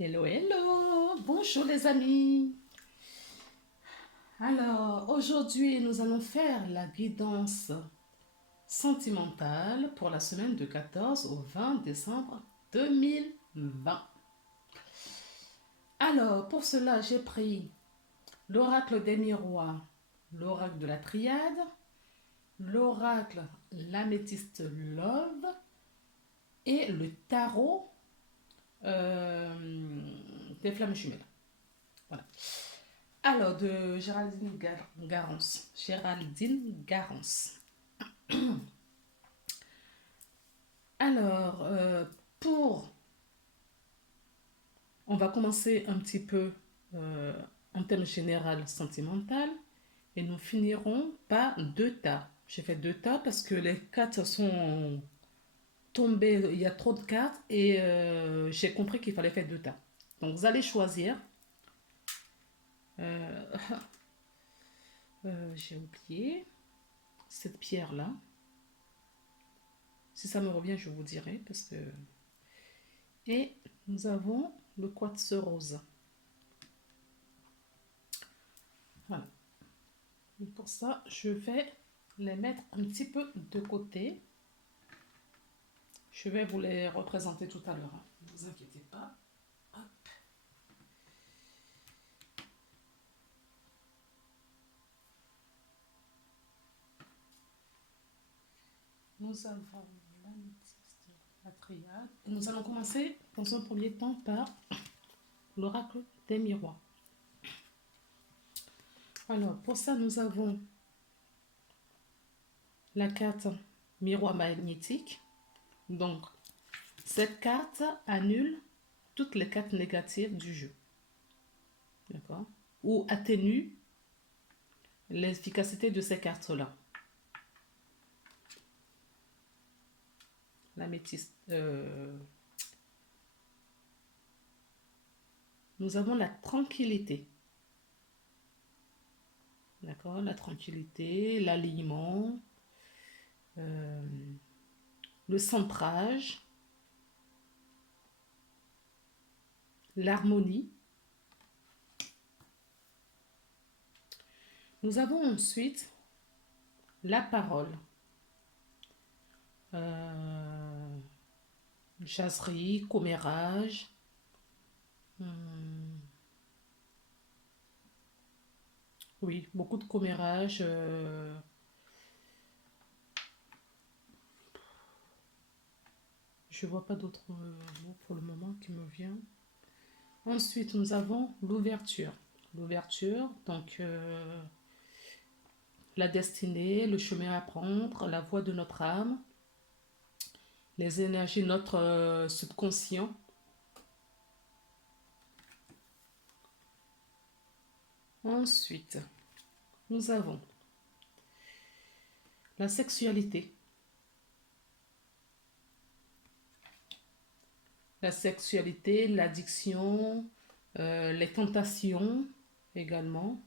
Hello, hello, bonjour les amis. Alors, aujourd'hui, nous allons faire la guidance sentimentale pour la semaine de 14 au 20 décembre 2020. Alors, pour cela, j'ai pris l'oracle des miroirs, l'oracle de la triade, l'oracle l'améthyste love et le tarot des flammes jumelles. Voilà. Alors, de Géraldine Garance. Géraldine Garance. Alors, pour... On va commencer un petit peu en termes général sentimental et nous finirons par deux tas. J'ai fait deux tas parce que les cartes sont tombées, il y a trop de cartes et j'ai compris qu'il fallait faire deux tas. Donc, vous allez choisir. Euh, j'ai oublié cette pierre-là. Si ça me revient, je vous dirai parce que... Et nous avons le quartz rose. Voilà. Et pour ça, je vais les mettre un petit peu de côté. Je vais vous les représenter tout à l'heure. Ne vous inquiétez pas. Hop. Nous avons l'améthyste, la triade. Nous allons commencer dans un premier temps par l'oracle des miroirs. Alors, pour ça, nous avons la carte miroir magnétique. Donc, cette carte annule toutes les cartes négatives du jeu. D'accord? Ou atténue l'efficacité de ces cartes-là. L'améthyste. Nous avons la tranquillité. D'accord? La tranquillité, l'alignement, le centrage, l'harmonie. Nous avons ensuite la parole. Chasserie, commérage. Oui, beaucoup de commérage. Je ne vois pas d'autres mots pour le moment qui me vient. Ensuite, nous avons l'ouverture. L'ouverture, donc la destinée, le chemin à prendre, la voie de notre âme, les énergies de notre subconscient. Ensuite, nous avons la sexualité. La sexualité, l'addiction, les tentations également.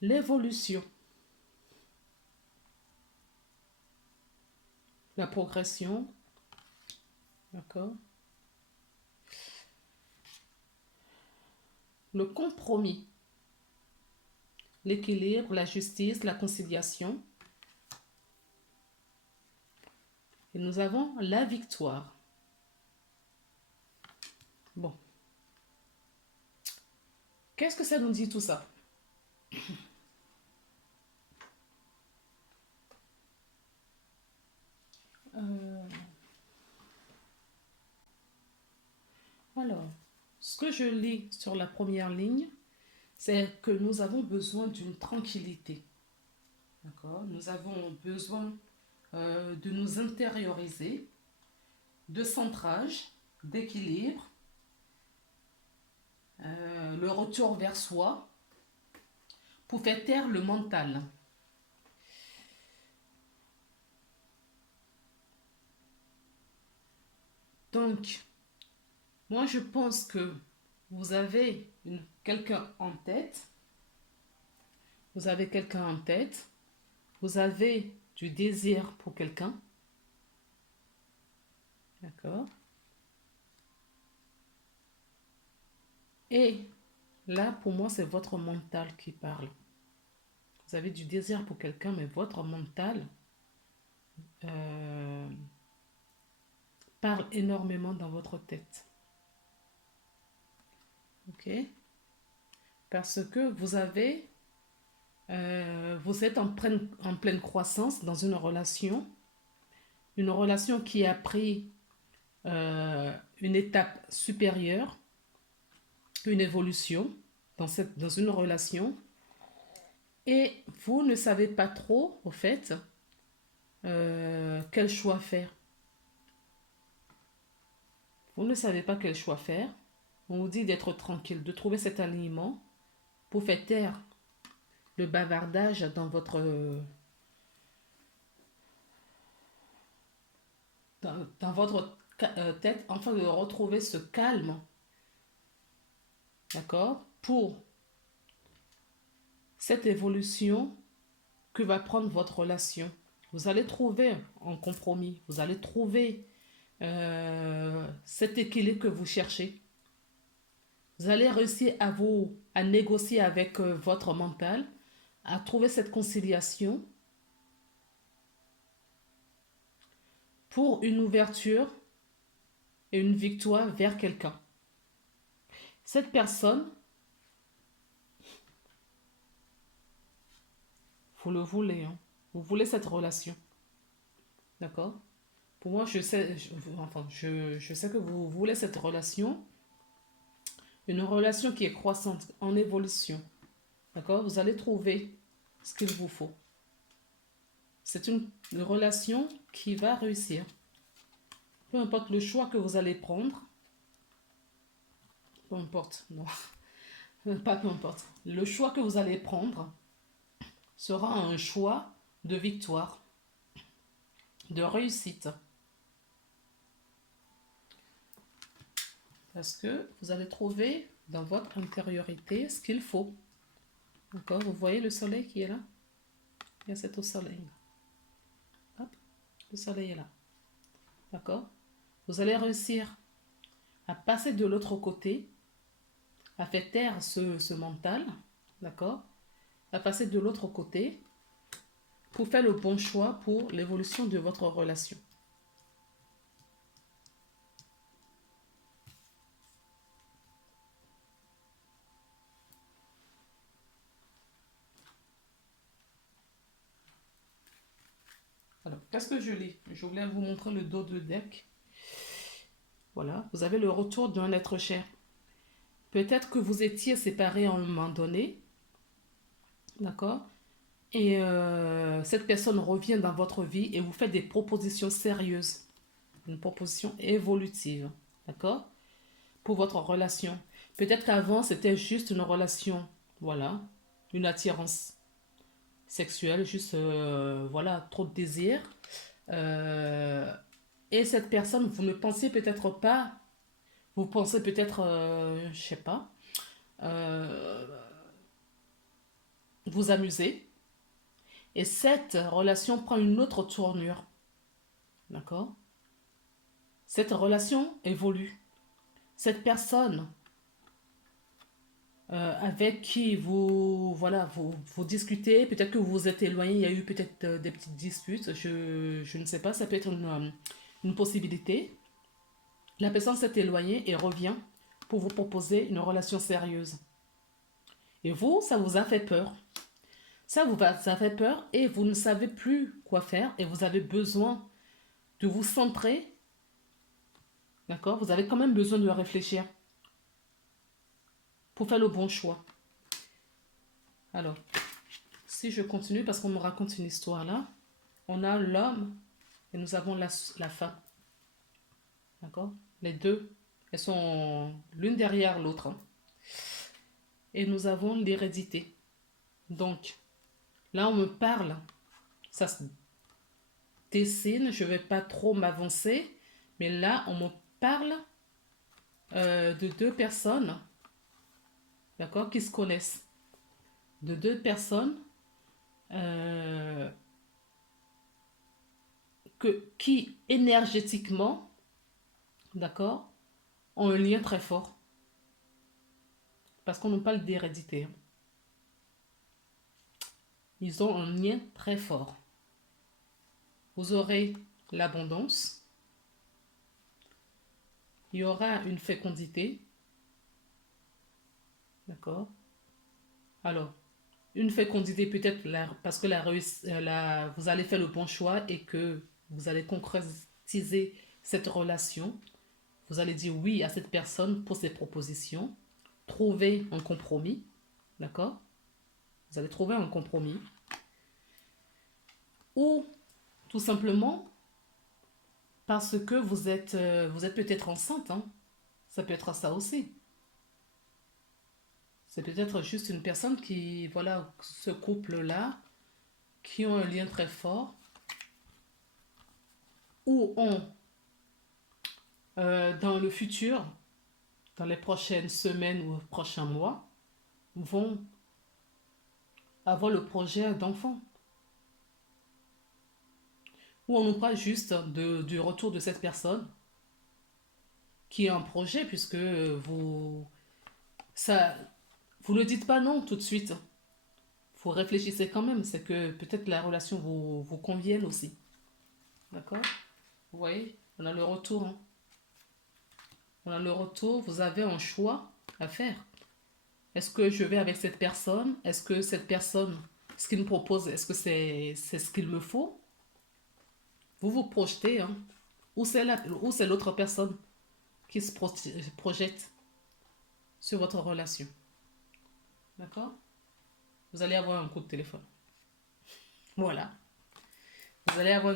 L'évolution. La progression. D'accord. Le compromis. L'équilibre, la justice, la conciliation. Et nous avons la victoire. Bon. Qu'est-ce que ça nous dit tout ça? Alors, ce que je lis sur la première ligne, c'est que nous avons besoin d'une tranquillité. D'accord? Nous avons besoin de nous intérioriser, de centrage, d'équilibre, le retour vers soi pour faire taire le mental. Donc, moi je pense que vous avez quelqu'un en tête, vous avez quelqu'un en tête, vous avez du désir pour quelqu'un, d'accord? Et là, pour moi, c'est votre mental qui parle. Vous avez du désir pour quelqu'un, mais votre mental euh, parle énormément dans votre tête. Ok? Parce que vous êtes en pleine croissance dans une relation qui a pris une étape supérieure, une évolution dans une relation, et vous ne savez pas trop, au fait, quel choix faire. Vous ne savez pas quel choix faire. On vous dit d'être tranquille, de trouver cet alignement pour faire taire le bavardage dans votre tête, afin de retrouver ce calme, d'accord, pour cette évolution que va prendre votre relation. Vous allez trouver un compromis, vous allez trouver cet équilibre que vous cherchez. Vous allez réussir à négocier avec votre mental, à trouver cette conciliation pour une ouverture et une victoire vers quelqu'un. Cette personne, vous le voulez, hein. Vous voulez cette relation, d'accord? Pour moi, je sais que vous voulez cette relation, une relation qui est croissante, en évolution, d'accord? Vous allez trouver ce qu'il vous faut. C'est une relation qui va réussir. Peu importe le choix que vous allez prendre, peu importe, non, pas peu importe. Le choix que vous allez prendre sera un choix de victoire, de réussite. Parce que vous allez trouver dans votre intériorité ce qu'il faut. D'accord? Vous voyez le soleil qui est là? Il y a cet au soleil. Hop, le soleil est là. D'accord? Vous allez réussir à passer de l'autre côté, à faire taire ce mental, d'accord? À passer de l'autre côté pour faire le bon choix pour l'évolution de votre relation. Alors, qu'est-ce que je lis? Je voulais vous montrer le dos de deck. Voilà, vous avez le retour d'un être cher. Peut-être que vous étiez séparés à un moment donné, d'accord? Et cette personne revient dans votre vie et vous fait des propositions sérieuses, une proposition évolutive, d'accord? Pour votre relation. Peut-être qu'avant, c'était juste une relation, voilà, une attirance sexuelle, juste, voilà, trop de désir. Euh, et cette personne, vous ne pensez peut-être pas, vous pensez peut-être, je sais pas, euh, vous amuser. Et cette relation prend une autre tournure, d'accord? Cette relation évolue. Cette personne avec qui vous discutez, peut-être que vous vous êtes éloigné, il y a eu peut-être des petites disputes, je ne sais pas, ça peut être une possibilité. La personne s'est éloignée et revient pour vous proposer une relation sérieuse. Et vous, ça vous a fait peur. Ça fait peur et vous ne savez plus quoi faire et vous avez besoin de vous centrer, d'accord? Vous avez quand même besoin de réfléchir pour faire le bon choix. Alors, si je continue, parce qu'on me raconte une histoire là, on a l'homme et nous avons la femme, d'accord? Les deux, elles sont l'une derrière l'autre, hein. Et nous avons l'hérédité. Donc, là, on me parle, ça se dessine, je ne vais pas trop m'avancer, mais là, on me parle de deux personnes d'accord, qui se connaissent, de deux personnes euh, qui énergétiquement, d'accord, ont un lien très fort. Parce qu'on nous parle d'hérédité, hein. Ils ont un lien très fort. Vous aurez l'abondance, il y aura une fécondité, d'accord. Alors, une fécondité peut-être parce que vous allez faire le bon choix et que vous allez concrétiser cette relation. Vous allez dire oui à cette personne pour ses propositions. Trouver un compromis, d'accord. Vous allez trouver un compromis. Ou tout simplement parce que vous êtes peut-être enceinte, hein. Ça peut être ça aussi. C'est peut-être juste une personne qui, voilà, ce couple-là, qui ont un lien très fort, ou ont, dans le futur, dans les prochaines semaines ou prochains mois, vont avoir le projet d'enfant. Ou on nous parle juste du retour de cette personne, qui est un projet, puisque ça, vous ne dites pas non tout de suite. Vous réfléchissez quand même, c'est que peut-être la relation vous convienne aussi. D'accord. Vous voyez, on a le retour, hein. On a le retour, vous avez un choix à faire. Est-ce que je vais avec cette personne? Est-ce que cette personne, ce qu'il me propose, est-ce que c'est ce qu'il me faut? Vous vous projetez, hein. Ou c'est l'autre personne qui se projette sur votre relation. D'accord. Vous allez avoir un coup de téléphone. Voilà. Vous allez avoir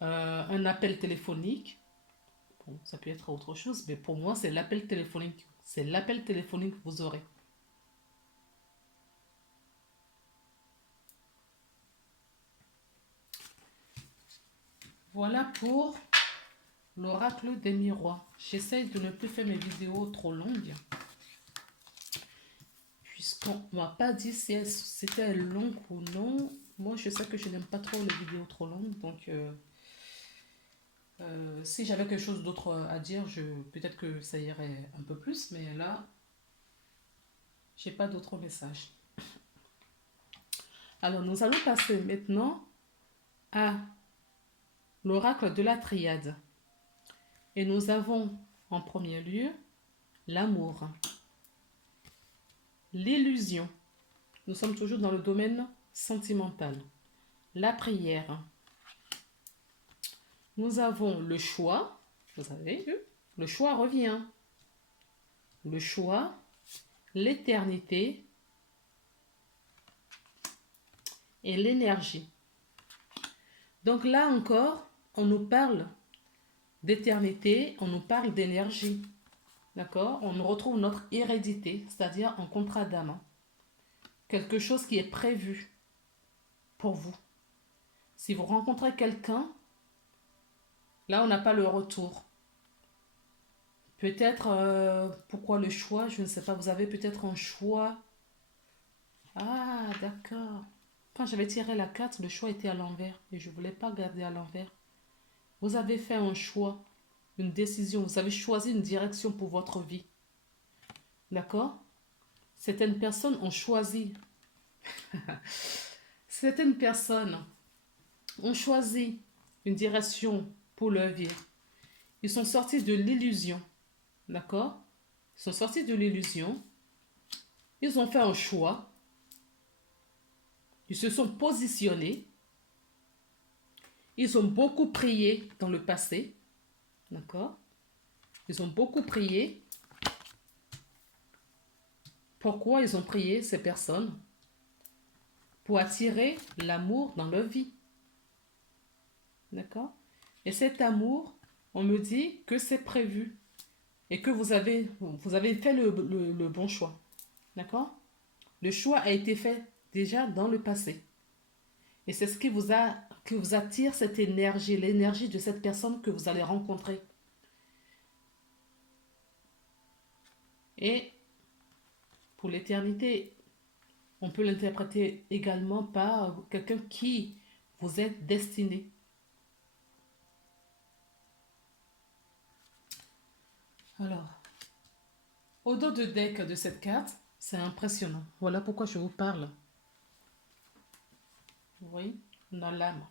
un appel téléphonique. Bon, ça peut être autre chose, mais pour moi, c'est l'appel téléphonique. C'est l'appel téléphonique que vous aurez. Voilà pour l'oracle des miroirs. J'essaye de ne plus faire mes vidéos trop longues, puisqu'on ne m'a pas dit si c'était long ou non. Moi, je sais que je n'aime pas trop les vidéos trop longues, donc si j'avais quelque chose d'autre à dire, peut-être que ça irait un peu plus, mais là, j'ai pas d'autres messages. Alors, nous allons passer maintenant à l'oracle de la triade. Et nous avons en premier lieu l'amour, l'illusion. Nous sommes toujours dans le domaine sentimental. La prière. Nous avons le choix. Vous avez vu? Le choix revient. Le choix, l'éternité et l'énergie. Donc là encore, on nous parle d'éternité, on nous parle d'énergie. D'accord? On nous retrouve notre hérédité, c'est-à-dire un contrat d'âme. Quelque chose qui est prévu pour vous. Si vous rencontrez quelqu'un, là on n'a pas le retour. Peut-être, pourquoi le choix? Je ne sais pas, vous avez peut-être un choix. Ah, d'accord. Quand j'avais tiré la carte, le choix était à l'envers et je ne voulais pas garder à l'envers. Vous avez fait un choix, une décision, vous avez choisi une direction pour votre vie. D'accord? Certaines personnes ont choisi. Certaines personnes ont choisi une direction pour leur vie. Ils sont sortis de l'illusion. D'accord? Ils sont sortis de l'illusion. Ils ont fait un choix. Ils se sont positionnés. Ils ont beaucoup prié dans le passé. D'accord? Ils ont beaucoup prié. Pourquoi ils ont prié, ces personnes? Pour attirer l'amour dans leur vie. D'accord? Et cet amour, on me dit que c'est prévu. Et que vous avez fait le bon choix. D'accord? Le choix a été fait déjà dans le passé. Et c'est ce qui vous attire cette énergie, l'énergie de cette personne que vous allez rencontrer. Et pour l'éternité. On peut l'interpréter également par quelqu'un qui vous est destiné. Alors, au dos de deck de cette carte, c'est impressionnant. Voilà pourquoi je vous parle. Vous voyez, on a l'âme.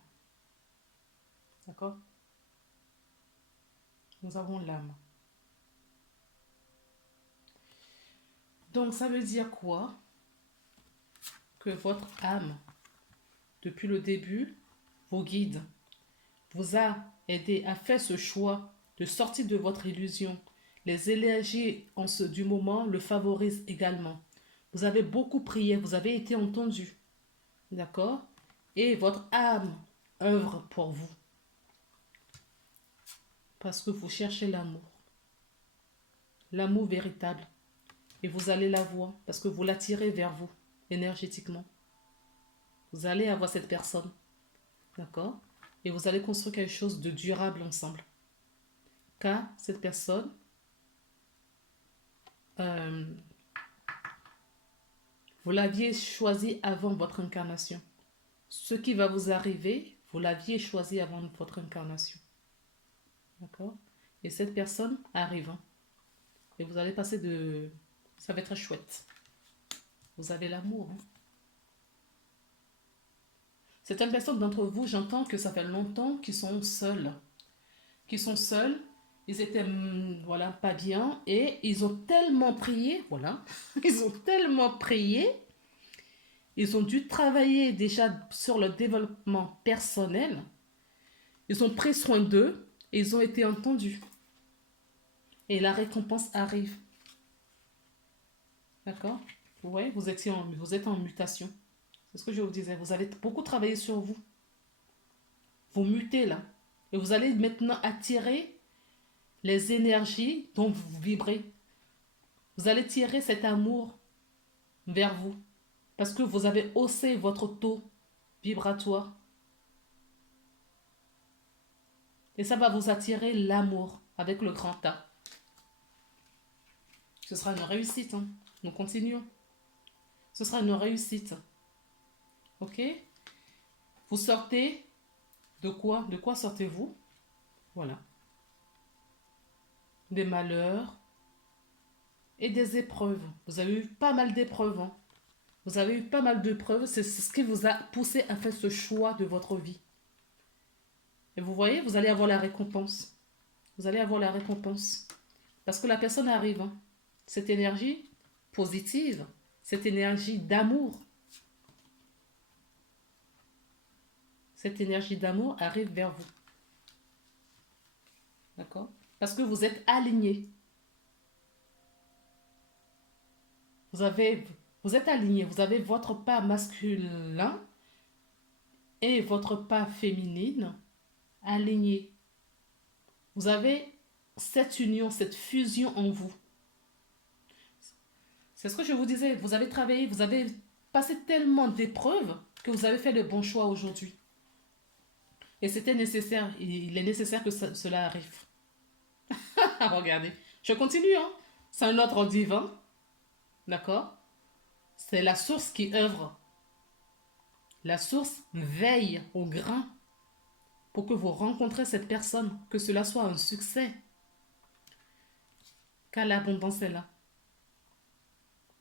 D'accord? Nous avons l'âme. Donc, ça veut dire quoi? Que votre âme, depuis le début, vous guide, vous a aidé à faire ce choix de sortir de votre illusion. Les énergies du moment le favorisent également. Vous avez beaucoup prié, vous avez été entendu. D'accord? Et votre âme œuvre pour vous. Parce que vous cherchez l'amour. L'amour véritable. Et vous allez l'avoir parce que vous l'attirez vers vous énergétiquement. Vous allez avoir cette personne. D'accord? Et vous allez construire quelque chose de durable ensemble. Car cette personne, vous l'aviez choisi avant votre incarnation. Ce qui va vous arriver, vous l'aviez choisi avant votre incarnation. D'accord? Et cette personne arrive. Hein? Et vous allez passer de... Ça va être chouette. Vous avez l'amour. Hein? Certaines personnes d'entre vous, j'entends que ça fait longtemps qu'ils sont seuls. Qu'ils sont seuls. Ils étaient, voilà, pas bien. Et ils ont tellement prié, voilà. Ils ont tellement prié. Ils ont dû travailler déjà sur le développement personnel. Ils ont pris soin d'eux et ils ont été entendus. Et la récompense arrive. D'accord? Ouais, vous êtes en mutation. C'est ce que je vous disais. Vous avez beaucoup travaillé sur vous. Vous mutez là. Et vous allez maintenant attirer les énergies dont vous vibrez. Vous allez tirer cet amour vers vous. Parce que vous avez haussé votre taux vibratoire. Et ça va vous attirer l'amour avec le grand A. Ce sera une réussite. Hein. Nous continuons. Ce sera une réussite. Ok? Vous sortez de quoi? De quoi sortez-vous? Voilà. Des malheurs et des épreuves. Vous avez eu pas mal d'épreuves. Hein. Vous avez eu pas mal d'épreuves. C'est ce qui vous a poussé à faire ce choix de votre vie. Et vous voyez, vous allez avoir la récompense. Vous allez avoir la récompense. Parce que la personne arrive. Hein. Cette énergie positive, cette énergie d'amour. Cette énergie d'amour arrive vers vous. D'accord? Parce que vous êtes aligné. Vous êtes aligné. Vous avez votre pas masculin et votre pas féminine aligné. Vous avez cette union, cette fusion en vous. C'est ce que je vous disais. Vous avez travaillé, vous avez passé tellement d'épreuves que vous avez fait le bon choix aujourd'hui. Et c'était nécessaire. Il est nécessaire que cela arrive. Regardez. Je continue. Hein. C'est un ordre divin. D'accord? C'est la source qui œuvre. La source veille au grain pour que vous rencontrez cette personne, que cela soit un succès. Car l'abondance est là.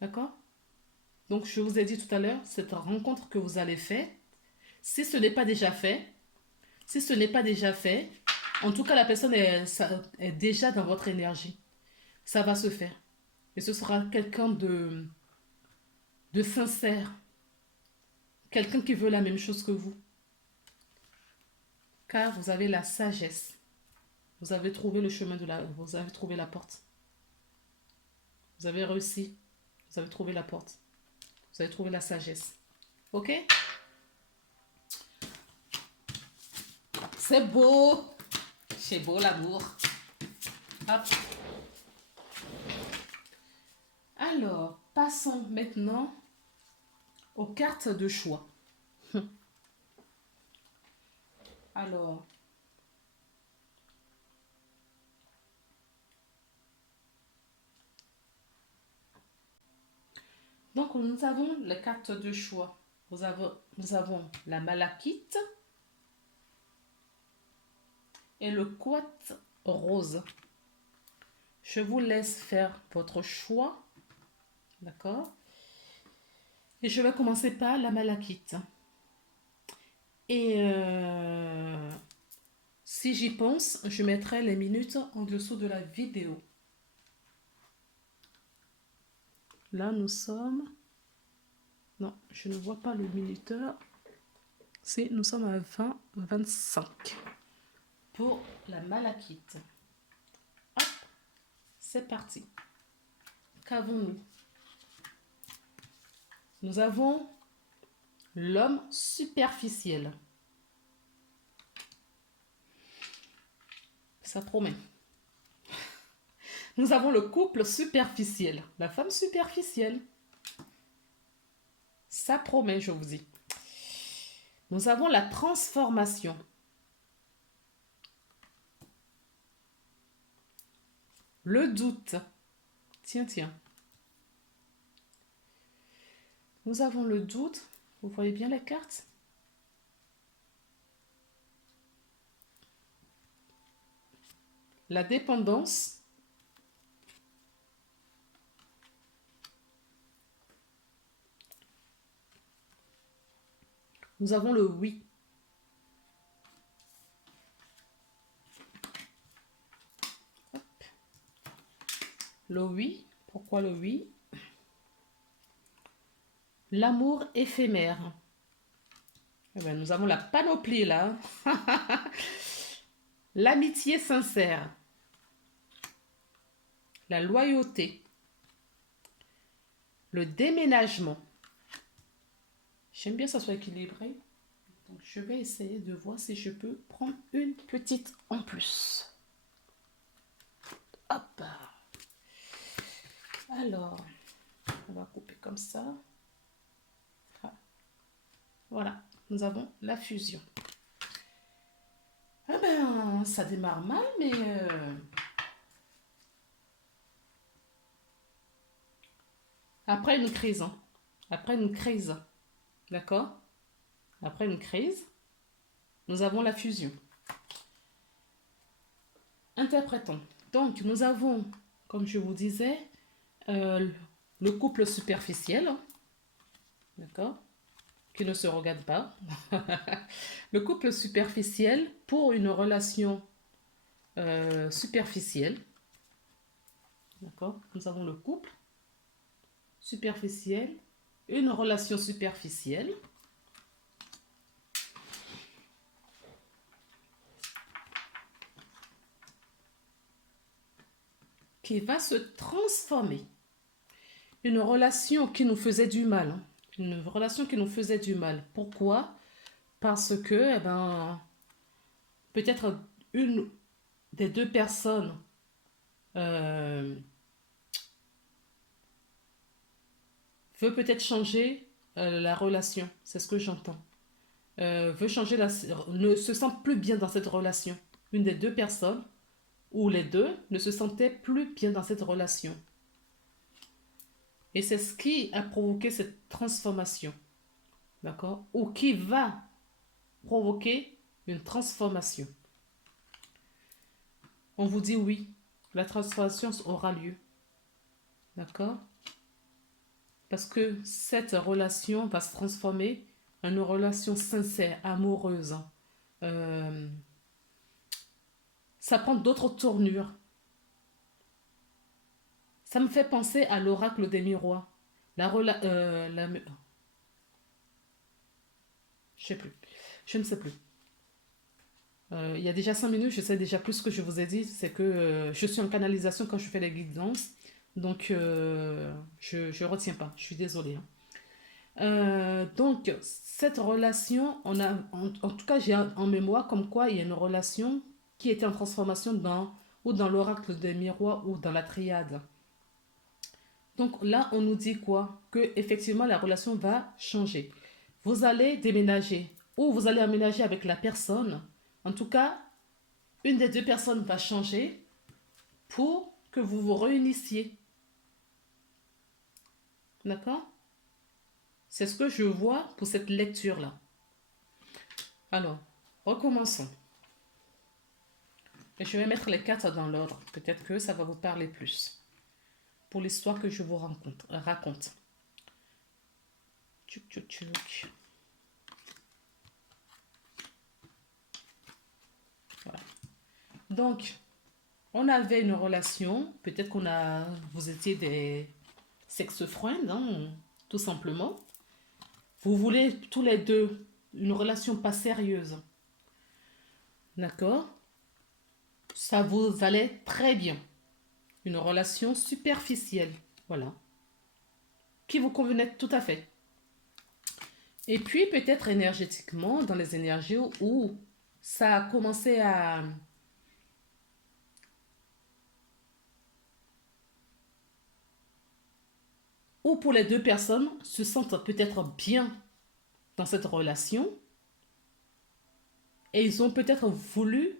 D'accord? Donc, je vous ai dit tout à l'heure, cette rencontre que vous allez faire, si ce n'est pas déjà fait, en tout cas, la personne est déjà dans votre énergie. Ça va se faire. Et ce sera quelqu'un de sincère. Quelqu'un qui veut la même chose que vous. Car vous avez la sagesse. Vous avez trouvé le chemin vous avez trouvé la porte. Vous avez réussi. Vous avez trouvé la porte. Vous avez trouvé la sagesse. Ok? C'est beau. C'est beau l'amour. Hop. Alors, passons maintenant aux cartes de choix. Alors, Donc, nous avons les cartes de choix. Nous avons la malachite et le quartz rose. Je vous laisse faire votre choix. D'accord? Et je vais commencer par la malachite. Et si j'y pense, je mettrai les minutes en dessous de la vidéo. Là, nous sommes... Non, je ne vois pas le minuteur. Si, nous sommes à 20-25 pour la malachite. Hop, c'est parti. Qu'avons-nous? Nous avons l'homme superficiel. Ça promet. Nous avons le couple superficiel. La femme superficielle. Ça promet, je vous dis. Nous avons la transformation. Le doute. Tiens, tiens. Nous avons le doute. Vous voyez bien les cartes? La dépendance. Nous avons le oui. Hop. Le oui. Pourquoi le oui? L'amour éphémère. Eh bien, nous avons la panoplie là. L'amitié sincère. La loyauté. Le déménagement. J'aime bien que ça soit équilibré. Donc, je vais essayer de voir si je peux prendre une petite en plus. Hop. Alors, on va couper comme ça. Voilà, nous avons la fusion. Ah ben, ça démarre mal, mais... Après une crise, hein. Après une crise, d'accord? Après une crise, nous avons la fusion. Interprétons. Donc, nous avons, comme je vous disais, le couple superficiel, d'accord? Qui ne se regarde pas. Le couple superficiel pour une relation superficielle. D'accord? Nous avons le couple superficiel, une relation superficielle. Qui va se transformer. Une relation qui nous faisait du mal. Hein? Une relation qui nous faisait du mal. Pourquoi? Parce que, peut-être une des deux personnes veut peut-être changer la relation. C'est ce que j'entends. Veut changer ne se sent plus bien dans cette relation. Une des deux personnes, ou les deux, ne se sentaient plus bien dans cette relation. Et c'est ce qui a provoqué cette transformation. D'accord? Ou qui va provoquer une transformation. On vous dit oui, la transformation aura lieu. D'accord? Parce que cette relation va se transformer en une relation sincère, amoureuse. Ça prend d'autres tournures. Ça me fait penser à l'oracle des miroirs. Je sais plus. Je ne sais plus. Il y a déjà 5 minutes, je sais déjà plus ce que je vous ai dit. C'est que je suis en canalisation quand je fais les guidances. Donc, je ne retiens pas. Je suis désolée. Hein. Donc, cette relation, en tout cas, j'ai en mémoire comme quoi il y a une relation qui était en transformation ou dans l'oracle des miroirs ou dans la triade. Donc là, on nous dit quoi? Que effectivement la relation va changer. Vous allez déménager ou vous allez aménager avec la personne. En tout cas, une des deux personnes va changer pour que vous vous réunissiez. D'accord? C'est ce que je vois pour cette lecture-là. Alors, recommençons. Et je vais mettre les cartes dans l'ordre. Peut-être que ça va vous parler plus. Pour l'histoire que je vous raconte. Tchouk, tchouk, tchouk. Voilà. Donc, on avait une relation. Peut-être vous étiez des sex-friends, hein, tout simplement. Vous voulez tous les deux une relation pas sérieuse. D'accord? Ça vous allait très bien. Une relation superficielle. Voilà. Qui vous convenait tout à fait. Et puis peut-être énergétiquement, dans les énergies où ça a commencé à... Ou pour les deux personnes se sentent peut-être bien dans cette relation et ils ont peut-être voulu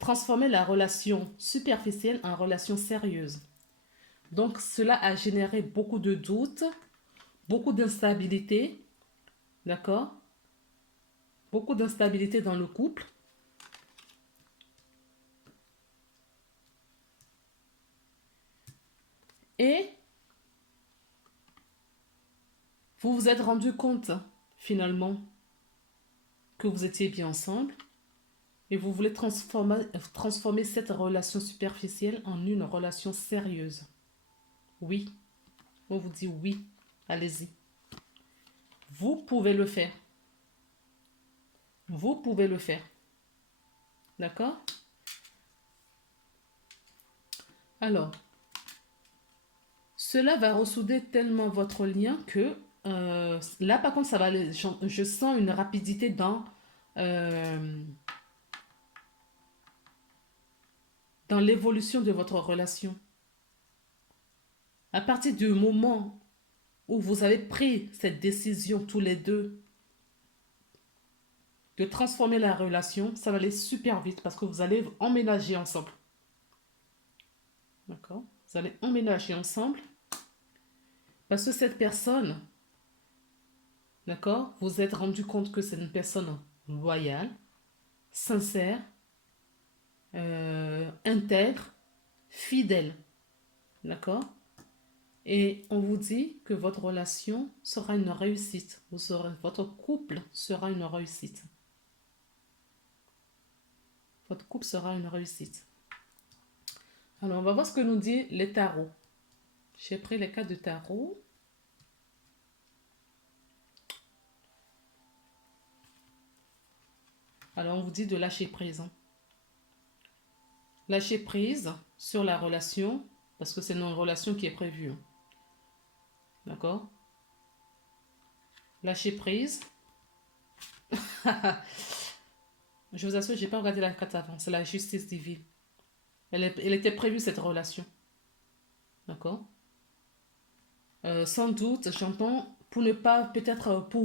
transformer la relation superficielle en relation sérieuse. Donc cela a généré beaucoup de doutes, beaucoup d'instabilité, d'accord? Beaucoup d'instabilité dans le couple. Et vous vous êtes rendu compte finalement que vous étiez bien ensemble et vous voulez transformer cette relation superficielle en une relation sérieuse. Oui, on vous dit oui, allez-y. Vous pouvez le faire. Vous pouvez le faire. D'accord? Alors, cela va ressouder tellement votre lien que là, par contre, ça va aller, je sens une rapidité euh, dans l'évolution de votre relation. À partir du moment où vous avez pris cette décision tous les deux de transformer la relation, ça va aller super vite parce que vous allez emménager ensemble. D'accord? Vous allez emménager ensemble parce que cette personne, d'accord, vous êtes rendu compte que c'est une personne loyale, sincère, intègre, fidèle. D'accord? Et on vous dit que votre relation sera une réussite. Votre couple sera une réussite. Votre couple sera une réussite. Alors, on va voir ce que nous dit les tarots. J'ai pris les cartes de tarot. Alors, on vous dit de lâcher prise. Hein. Lâcher prise sur la relation, parce que c'est une relation qui est prévue. Hein. D'accord? Lâcher prise. Je vous assure, je n'ai pas regardé la carte avant. C'est la justice divine. Elle était prévue, cette relation. D'accord? Sans doute, j'entends, pour ne pas, peut-être pour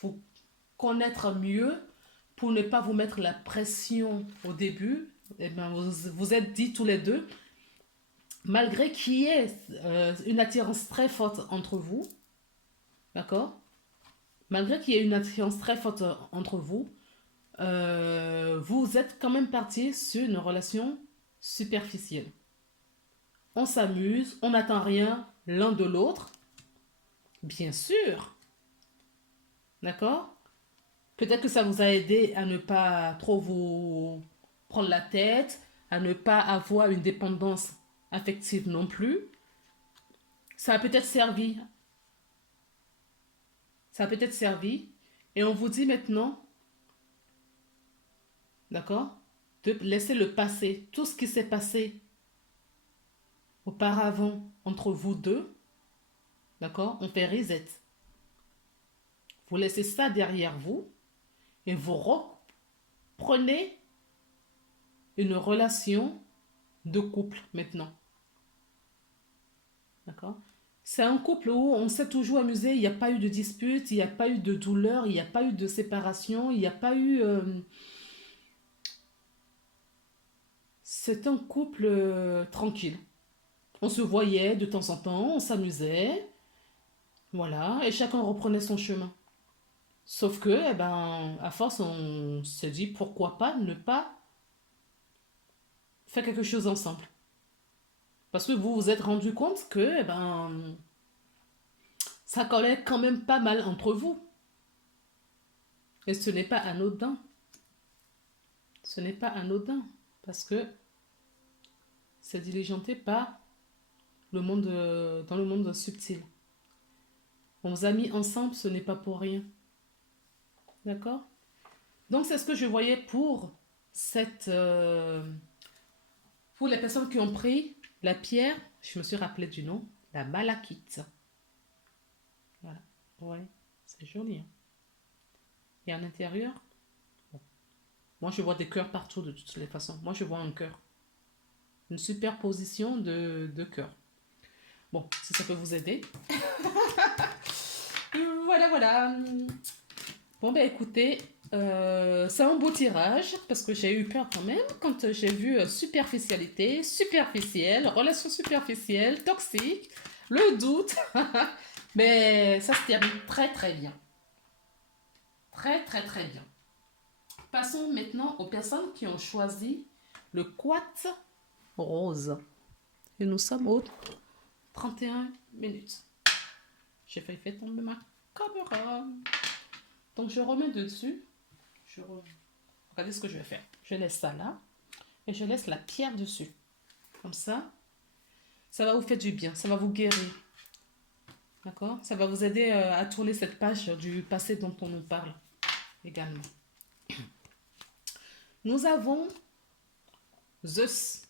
vous connaître mieux, pour ne pas vous mettre la pression au début, eh bien, vous êtes dit tous les deux, malgré qu'il y ait une attirance très forte entre vous, d'accord? Malgré qu'il y ait une attirance très forte entre vous, vous êtes quand même parti sur une relation superficielle. On s'amuse, on n'attend rien l'un de l'autre, bien sûr, d'accord? Peut-être que ça vous a aidé à ne pas trop vous prendre la tête, à ne pas avoir une dépendance affective non plus. Ça a peut-être servi. Ça a peut-être servi. Et on vous dit maintenant, d'accord, de laisser le passé, tout ce qui s'est passé auparavant entre vous deux, d'accord, on fait reset. Vous laissez ça derrière vous et vous reprenez une relation de couple maintenant. D'accord? C'est un couple où on s'est toujours amusé, il n'y a pas eu de dispute, il n'y a pas eu de douleur, il n'y a pas eu de séparation, il n'y a pas eu... c'est un couple tranquille. On se voyait de temps en temps, on s'amusait, Voilà, et chacun reprenait son chemin. Sauf que, eh ben, à force, on se dit pourquoi pas ne pas faire quelque chose ensemble. Parce que vous vous êtes rendu compte que, eh ben, ça collait quand même pas mal entre vous. Et ce n'est pas anodin. Ce n'est pas anodin. Parce que c'est diligenté par le monde, dans le monde subtil. On vous a mis ensemble, ce n'est pas pour rien. D'accord? Donc, c'est ce que je voyais pour cette. Pour les personnes qui ont pris la pierre, je me suis rappelé du nom, la malachite. Voilà. Ouais, c'est joli. Hein. Et à l'intérieur, bon. Moi, je vois des cœurs partout de toutes les façons. Moi, je vois un cœur. Une superposition de cœurs. Bon, si ça peut vous aider. Voilà, voilà. Bon, ben écoutez, c'est un beau tirage parce que j'ai eu peur quand même quand j'ai vu superficialité, superficielle, relation superficielle, toxique, le doute. Mais ça se termine très très bien. Très très très bien. Passons maintenant aux personnes qui ont choisi le quartz rose. Et nous sommes au 31 minutes. J'ai failli faire tomber ma caméra. Donc je remets dessus. Regardez ce que je vais faire. Je laisse ça là. Et je laisse la pierre dessus. Comme ça va vous faire du bien. Ça va vous guérir. D'accord? Ça va vous aider à tourner cette page du passé dont on nous parle également. Nous avons Zeus.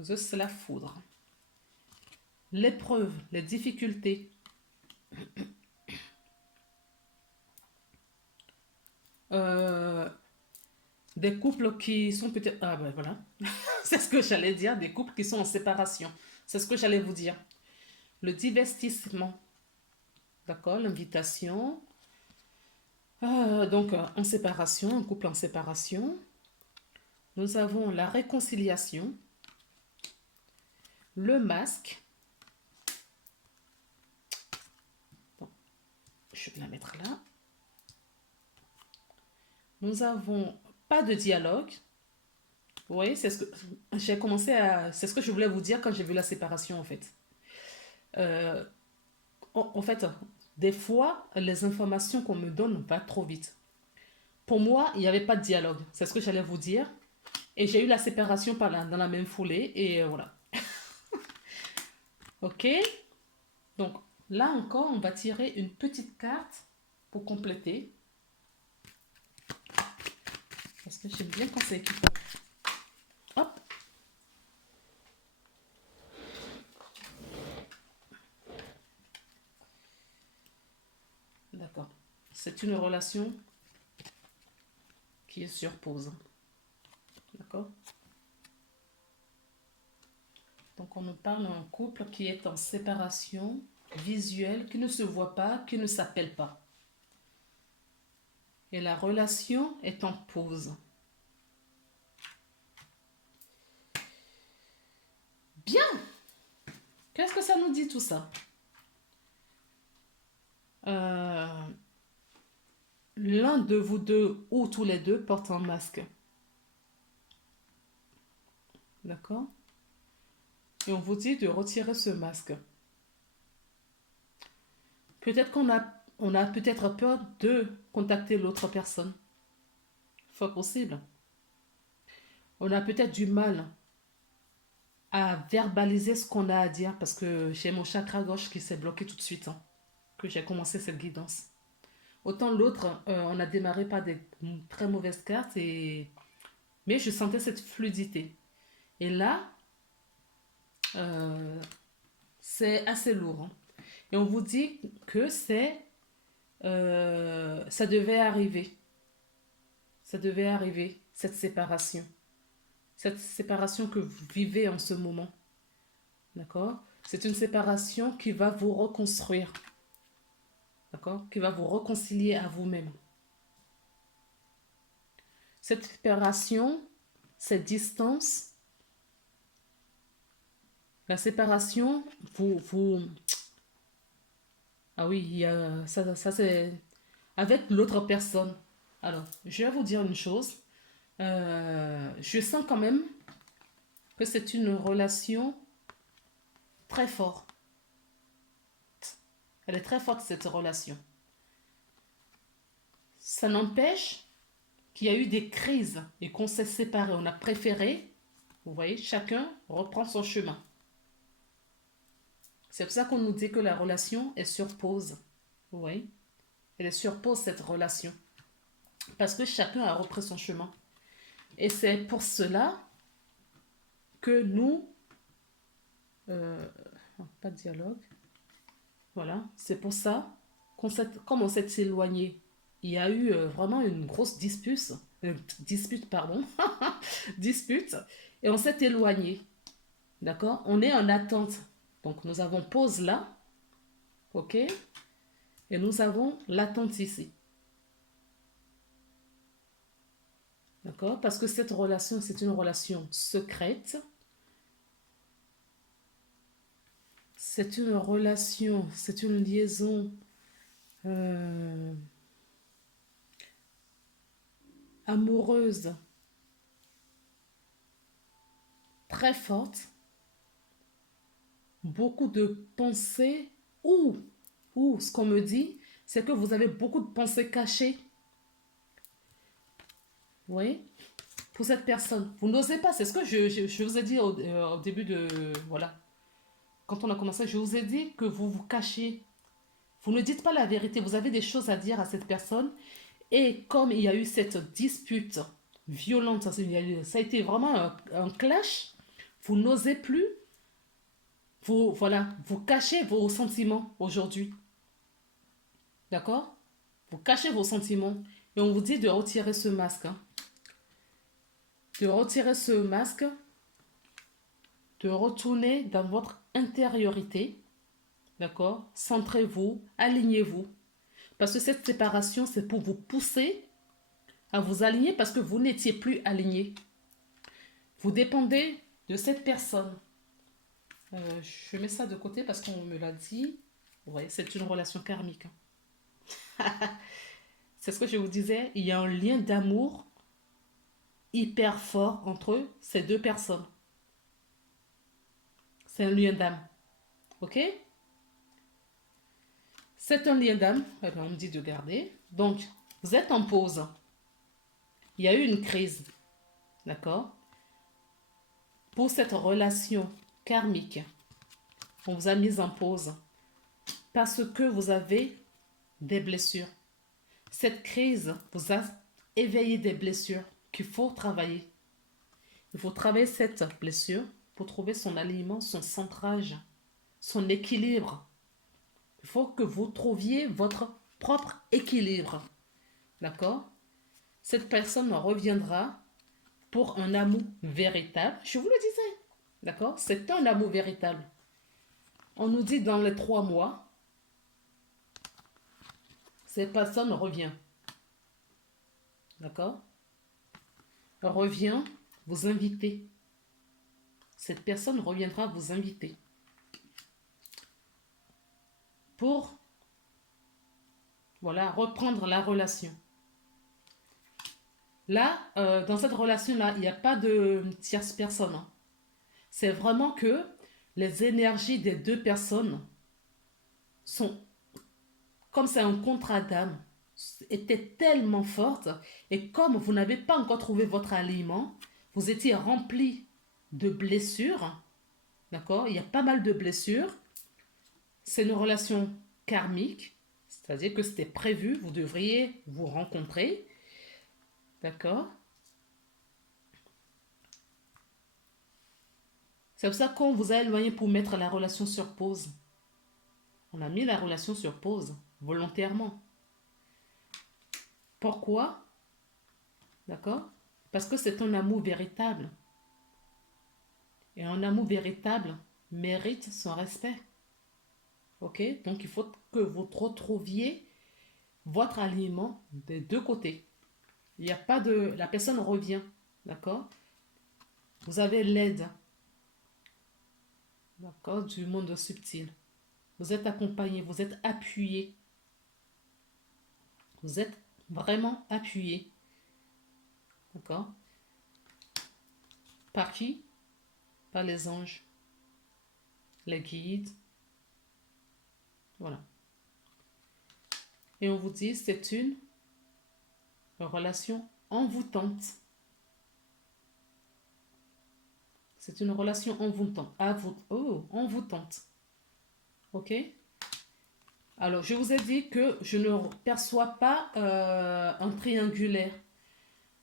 Zeus, c'est la foudre. L'épreuve, les difficultés. Des couples qui sont peut-être... Ah ben voilà, c'est ce que j'allais dire, des couples qui sont en séparation. C'est ce que j'allais vous dire. Le divertissement, d'accord, l'invitation. Donc en séparation, un couple en séparation. Nous avons la réconciliation, le masque. Bon, je vais la mettre là. Nous avons pas de dialogue. Vous voyez, c'est ce que j'ai commencé à. C'est ce que je voulais vous dire quand j'ai vu la séparation en fait. Euh, en fait, des fois, les informations qu'on me donne vont trop vite. Pour moi, il n'y avait pas de dialogue. C'est ce que j'allais vous dire. Et j'ai eu la séparation dans la même foulée. Et voilà. Ok. Donc là encore, on va tirer une petite carte pour compléter. Parce que j'aime bien quand c'est équipé. Hop. D'accord. C'est une relation qui est sur pause. D'accord? Donc on nous parle d'un couple qui est en séparation visuelle, qui ne se voit pas, qui ne s'appelle pas. Et la relation est en pause. Bien! Qu'est-ce que ça nous dit tout ça? L'un de vous deux ou tous les deux porte un masque. D'accord? Et on vous dit de retirer ce masque. Peut-être on a peut-être peur de contacter l'autre personne. Fort possible. On a peut-être du mal à verbaliser ce qu'on a à dire parce que j'ai mon chakra gauche qui s'est bloqué tout de suite hein, que j'ai commencé cette guidance. Autant l'autre, on a démarré par des très mauvaises cartes, mais je sentais cette fluidité. Et là, c'est assez lourd. Hein. Et on vous dit que ça devait arriver. Ça devait arriver, cette séparation. Cette séparation que vous vivez en ce moment. D'accord? C'est une séparation qui va vous reconstruire. D'accord? Qui va vous réconcilier à vous-même. Cette séparation, cette distance, la séparation, Ah oui, il y a, ça c'est avec l'autre personne. Alors, je vais vous dire une chose. Je sens quand même que c'est une relation très forte. Elle est très forte, cette relation. Ça n'empêche qu'il y a eu des crises et qu'on s'est séparés. On a préféré, vous voyez, chacun reprend son chemin. C'est pour ça qu'on nous dit que la relation est sur pause. Vous voyez, elle est sur pause, cette relation. Parce que chacun a repris son chemin. Et c'est pour cela que nous, euh, pas de dialogue, voilà, c'est pour ça comme on s'est éloigné, il y a eu vraiment une grosse dispute, pardon, dispute, et on s'est éloigné, d'accord? On est en attente. Donc nous avons pause là, ok? Et nous avons l'attente ici, d'accord? Parce que cette relation, c'est une relation secrète. C'est une relation, c'est une liaison euh, amoureuse très forte, beaucoup de pensées ou ce qu'on me dit, c'est que vous avez beaucoup de pensées cachées. Vous voyez? Pour cette personne. Vous n'osez pas, c'est ce que je vous ai dit au début de... Voilà. Quand on a commencé, je vous ai dit que vous vous cachez. Vous ne dites pas la vérité. Vous avez des choses à dire à cette personne. Et comme il y a eu cette dispute violente, ça a été vraiment un clash, vous n'osez plus, voilà, vous cachez vos sentiments aujourd'hui. D'accord? Vous cachez vos sentiments. Et on vous dit de retirer ce masque, hein. De retirer ce masque, de retourner dans votre intériorité. D'accord? Centrez-vous, alignez-vous. Parce que cette séparation, c'est pour vous pousser à vous aligner parce que vous n'étiez plus aligné. Vous dépendez de cette personne. Je mets ça de côté parce qu'on me l'a dit. Ouais, c'est une relation karmique, hein. C'est ce que je vous disais. Il y a un lien d'amour hyper fort entre ces deux personnes. C'est un lien d'âme. Ok? C'est un lien d'âme. On me dit de garder. Donc, vous êtes en pause. Il y a eu une crise. D'accord? Pour cette relation karmique, on vous a mis en pause parce que vous avez des blessures. Cette crise vous a éveillé des blessures qu'il faut travailler. Il faut travailler cette blessure pour trouver son alignement, son centrage, son équilibre. Il faut que vous trouviez votre propre équilibre. D'accord? Cette personne reviendra pour un amour véritable. Je vous le disais. D'accord? C'est un amour véritable. On nous dit dans les 3 mois, cette personne revient. D'accord? Revient vous inviter. Cette personne reviendra vous inviter pour, voilà, reprendre la relation. Là, dans cette relation-là, il n'y a pas de tierce personne, hein. C'est vraiment que les énergies des deux personnes sont, comme c'est un contrat d'âme, étaient tellement fortes. Et comme vous n'avez pas encore trouvé votre aliment, vous étiez rempli de blessures. D'accord? Il y a pas mal de blessures. C'est une relation karmique, c'est-à-dire que c'était prévu, vous devriez vous rencontrer. D'accord? C'est pour ça qu'on vous a éloigné pour mettre la relation sur pause. On a mis la relation sur pause, volontairement. Pourquoi? D'accord? Parce que c'est un amour véritable. Et un amour véritable mérite son respect. Ok? Donc il faut que vous retrouviez votre alignement des deux côtés. Il n'y a pas de... La personne revient. D'accord? Vous avez l'aide. D'accord? Du monde subtil. Vous êtes accompagné, vous êtes appuyé. Vous êtes vraiment appuyé. D'accord? Par qui? Par les anges, les guides. Voilà. Et on vous dit, c'est une relation envoûtante. C'est une relation envoûtante. Envoûtante. Ok? Alors, je vous ai dit que je ne perçois pas un triangulaire.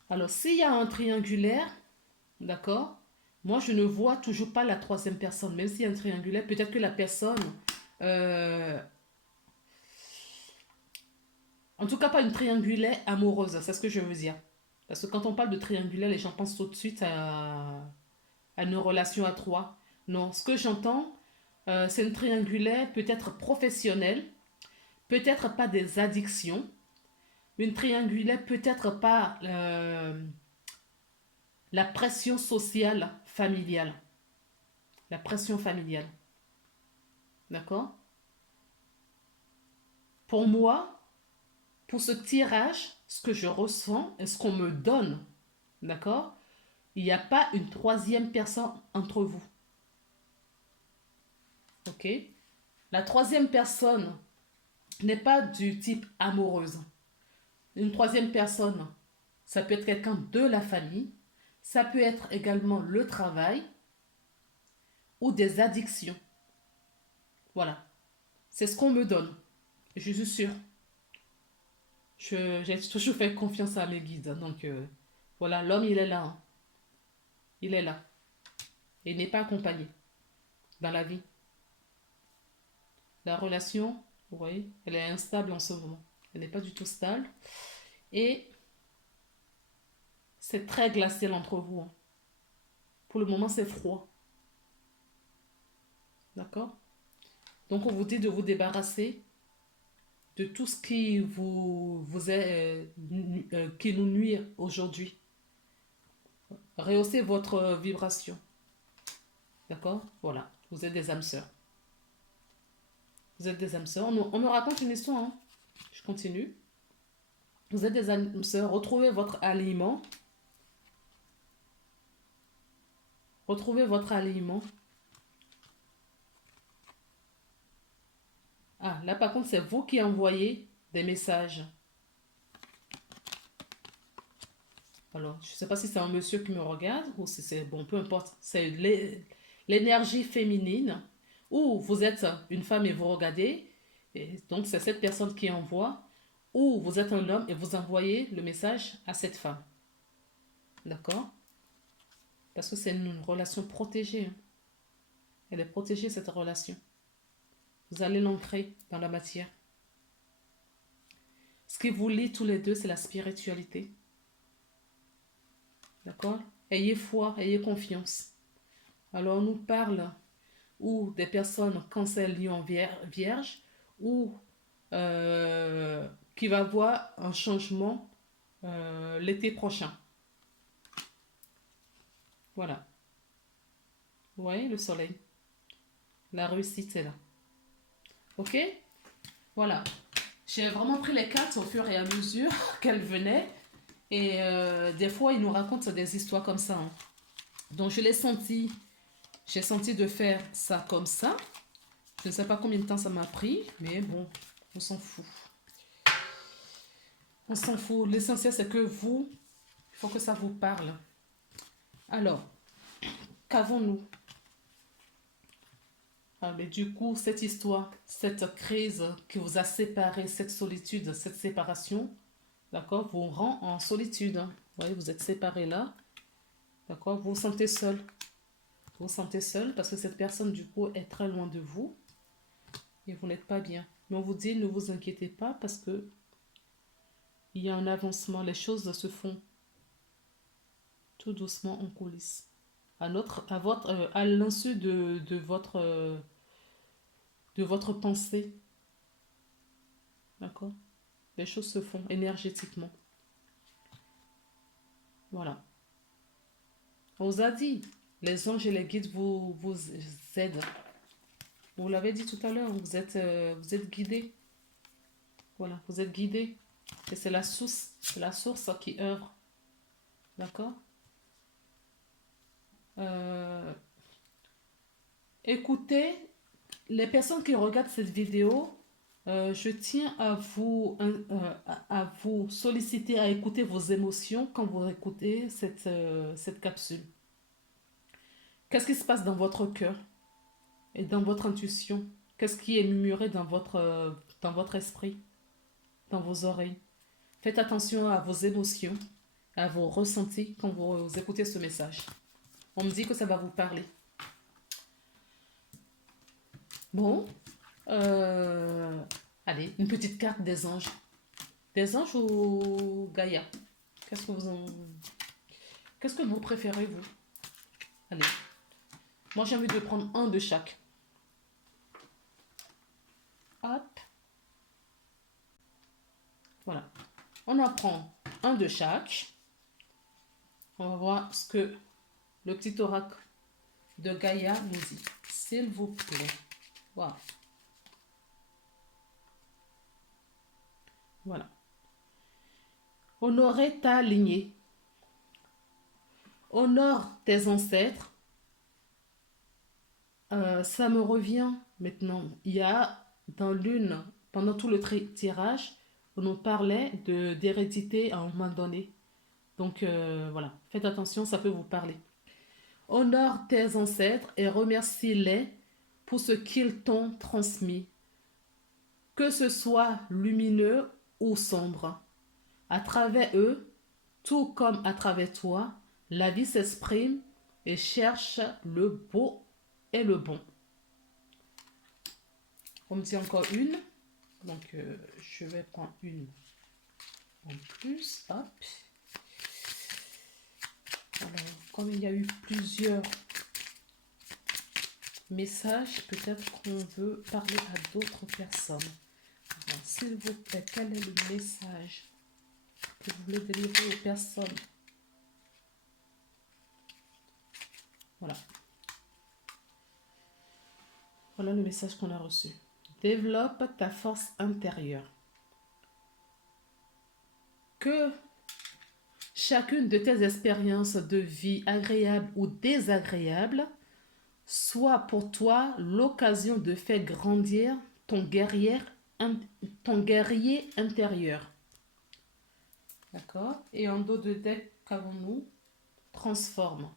Alors, s'il y a un triangulaire, d'accord, moi, je ne vois toujours pas la troisième personne. Même s'il y a un triangulaire, peut-être que la personne... euh, en tout cas, pas une triangulaire amoureuse. C'est ce que je veux dire. Parce que quand on parle de triangulaire, les gens pensent tout de suite à une relation à trois. Non, ce que j'entends, c'est une triangulaire peut-être professionnelle, peut-être pas des addictions, une triangulaire peut-être pas la pression sociale familiale. La pression familiale. D'accord? Pour moi, pour ce tirage, ce que je ressens et ce qu'on me donne, d'accord? Il n'y a pas une troisième personne entre vous. Ok? La troisième personne n'est pas du type amoureuse. Une troisième personne, ça peut être quelqu'un de la famille, ça peut être également le travail ou des addictions. Voilà. C'est ce qu'on me donne. Je suis sûre. J'ai toujours fait confiance à mes guides. Donc, voilà, l'homme, il est là. Hein. Il est là. Il n'est pas accompagné dans la vie. La relation, vous voyez, elle est instable en ce moment. Elle n'est pas du tout stable. Et c'est très glacial entre vous. Hein. Pour le moment, c'est froid. D'accord? Donc, on vous dit de vous débarrasser de tout ce qui vous est, qui nous nuit aujourd'hui. Rehaussez votre vibration. D'accord? Voilà. Vous êtes des âmes sœurs. Vous êtes des âmes sœurs. On me raconte une histoire. Hein. Je continue. Vous êtes des âmes sœurs. Retrouvez votre alignement. Retrouvez votre alignement. Ah, là par contre, c'est vous qui envoyez des messages. Alors, je ne sais pas si c'est un monsieur qui me regarde ou si c'est... Bon, peu importe. C'est l'énergie féminine. Ou vous êtes une femme et vous regardez. Et donc, c'est cette personne qui envoie. Ou vous êtes un homme et vous envoyez le message à cette femme. D'accord? Parce que c'est une relation protégée. Hein. Elle est protégée, cette relation. Vous allez l'ancrer dans la matière. Ce qui vous lie tous les deux, c'est la spiritualité. D'accord? Ayez foi, ayez confiance. Alors, on nous parle ou des personnes cancer, lion, vierge, ou qui va avoir un changement l'été prochain. Voilà. Vous voyez le soleil. La réussite est là. Ok? Voilà. J'ai vraiment pris les cartes au fur et à mesure qu'elles venaient. Et des fois, ils nous racontent des histoires comme ça. Hein. Donc, je l'ai senti. J'ai senti de faire ça comme ça. Je ne sais pas combien de temps ça m'a pris. Mais bon, on s'en fout. On s'en fout. L'essentiel, c'est que vous, il faut que ça vous parle. Alors, qu'avons-nous? Ah, mais du coup, cette histoire, cette crise qui vous a séparé, cette solitude, cette séparation, d'accord, vous rend en solitude. Hein. Vous voyez, vous êtes séparés là. D'accord, vous vous sentez seul. Vous vous sentez seul parce que cette personne, du coup, est très loin de vous et vous n'êtes pas bien. Mais on vous dit, ne vous inquiétez pas parce que il y a un avancement. Les choses se font tout doucement en coulisses. À l'insu de votre pensée. D'accord? Les choses se font énergétiquement. Voilà. On vous a dit, les anges et les guides vous aident. Vous l'avez dit tout à l'heure, vous êtes guidé. Voilà, vous êtes guidé. Et c'est la source qui œuvre. D'accord? Euh, Écoutez, les personnes qui regardent cette vidéo, je tiens à vous solliciter à écouter vos émotions quand vous écoutez cette capsule. Qu'est-ce qui se passe dans votre cœur et dans votre intuition? Qu'est-ce qui est murmuré dans votre esprit, dans vos oreilles? Faites attention à vos émotions, à vos ressentis quand vous écoutez ce message. On me dit que ça va vous parler. Bon, euh, allez, une petite carte des anges. Des anges ou Gaïa? Qu'est-ce que vous en... Qu'est-ce que vous préférez, vous? Allez, moi j'ai envie de prendre un de chaque. Hop, voilà. On en prend un de chaque. On va voir ce que le petit oracle de Gaïa nous dit. S'il vous plaît. Wow. Voilà. Honorer ta lignée. Honore tes ancêtres. Ça me revient maintenant. Il y a dans l'une, pendant tout le tirage, on nous parlait d'hérédité à un moment donné. Donc voilà, faites attention, ça peut vous parler. Honore tes ancêtres et remercie-les pour ce qu'ils t'ont transmis, que ce soit lumineux ou sombre. À travers eux, tout comme à travers toi, la vie s'exprime et cherche le beau et le bon. On me dit encore une. Donc, je vais prendre une en plus. Hop. Alors, comme il y a eu plusieurs messages, peut-être qu'on veut parler à d'autres personnes. S'il vous plaît, quel est le message que vous voulez délivrer aux personnes? Voilà. Voilà le message qu'on a reçu. Développe ta force intérieure. Que chacune de tes expériences de vie agréables ou désagréables soit pour toi l'occasion de faire grandir ton guerrier intérieur. D'accord? Et en dos de deck, qu'avons-nous? Transforme.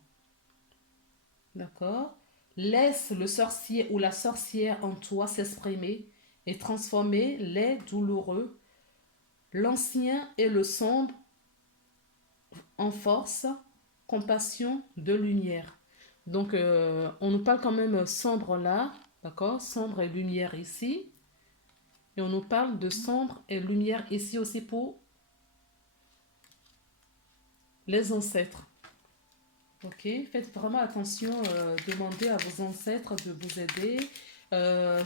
D'accord? Laisse le sorcier ou la sorcière en toi s'exprimer et transformer les douloureux, l'ancien et le sombre en force, compassion, de lumière. Donc, on nous parle quand même sombre là, d'accord? Sombre et lumière ici. Et on nous parle de sombre et lumière ici aussi pour les ancêtres. Ok? Faites vraiment attention, demandez à vos ancêtres de vous aider.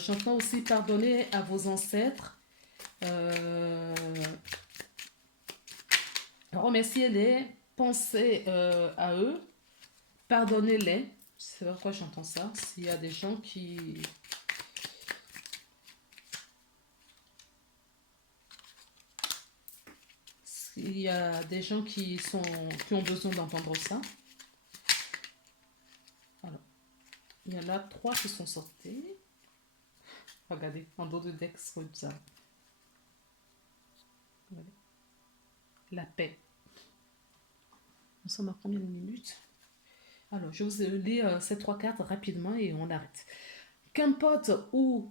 J'entends aussi pardonner à vos ancêtres. Remerciez-les, pensez à eux, pardonnez-les. Je sais pas pourquoi j'entends ça. S'il y a des gens qui... S'il y a des gens qui ont besoin d'entendre ça. Alors, il y en a 3 qui sont sortis. Regardez, en dos de deck, c'est bizarre. La paix. Nous sommes à combien de minutes? Alors, je vous lis ces 3 cartes rapidement et on arrête. Qu'importe où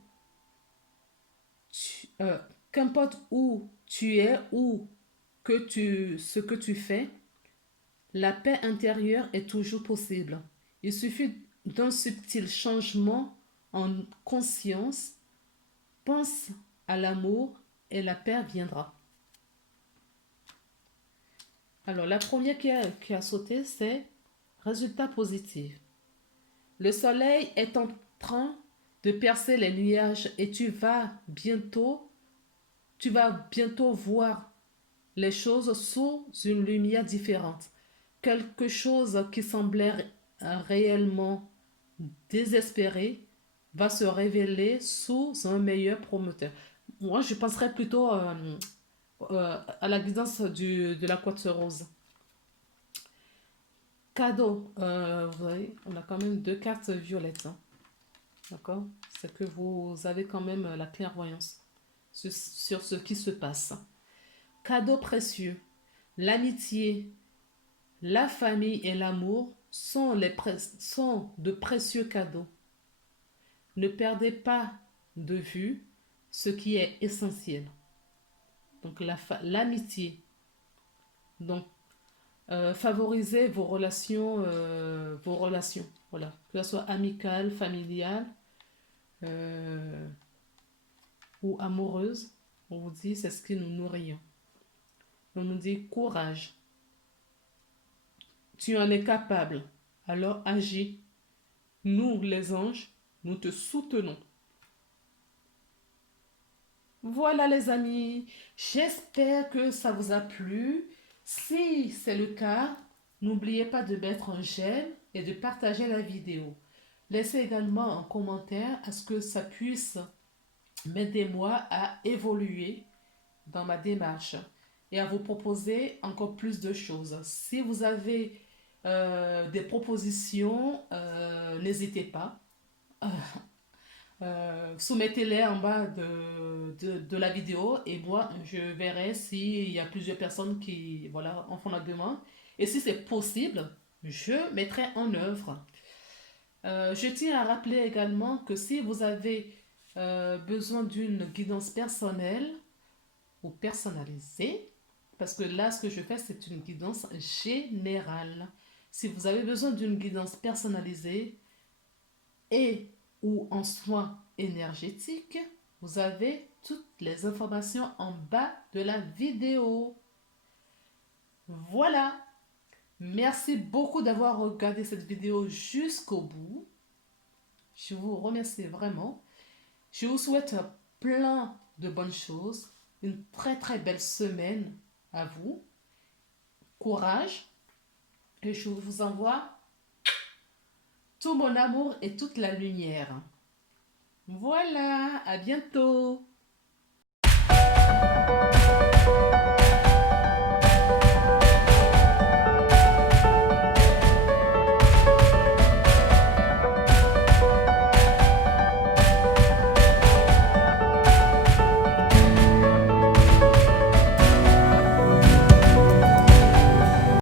qu'importe où tu es ou ce que tu fais, la paix intérieure est toujours possible. Il suffit d'un subtil changement en conscience. Pense à l'amour et la paix viendra. Alors, la première qui a sauté, c'est résultat positif. Le soleil est en train de percer les nuages et tu vas bientôt voir les choses sous une lumière différente. Quelque chose qui semblait réellement désespéré va se révéler sous un meilleur promoteur. Moi, je penserais plutôt à la guidance de la Quatre Rose. Cadeau, vous voyez, on a quand même deux cartes violettes, hein, d'accord? C'est que vous avez quand même la clairvoyance sur ce qui se passe. Cadeau précieux, l'amitié, la famille et l'amour sont de précieux cadeaux. Ne perdez pas de vue ce qui est essentiel. Donc l'amitié. Donc favorisez vos relations, voilà, que ce soit amicales, familiales euh, ou amoureuses. On vous dit c'est ce qui nous nourrit. On nous dit courage. Tu en es capable. Alors agis. Nous, les anges, nous te soutenons. Voilà les amis, j'espère que ça vous a plu. Si c'est le cas, n'oubliez pas de mettre un j'aime et de partager la vidéo. Laissez également un commentaire à ce que ça puisse m'aider moi à évoluer dans ma démarche et à vous proposer encore plus de choses. Si vous avez des propositions, n'hésitez pas. Soumettez-les en bas de la vidéo et moi je verrai s'il y a plusieurs personnes qui voilà, en font la demande et si c'est possible je mettrai en œuvre. Je tiens à rappeler également que si vous avez besoin d'une guidance personnelle ou personnalisée, parce que là ce que je fais c'est une guidance générale, si vous avez besoin d'une guidance personnalisée et ou en soins énergétiques, vous avez toutes les informations en bas de la vidéo. Voilà. Merci beaucoup d'avoir regardé cette vidéo jusqu'au bout. Je vous remercie vraiment. Je vous souhaite plein de bonnes choses. Une très très belle semaine à vous. Courage. Et je vous envoie tout mon amour et toute la lumière. Voilà, à bientôt.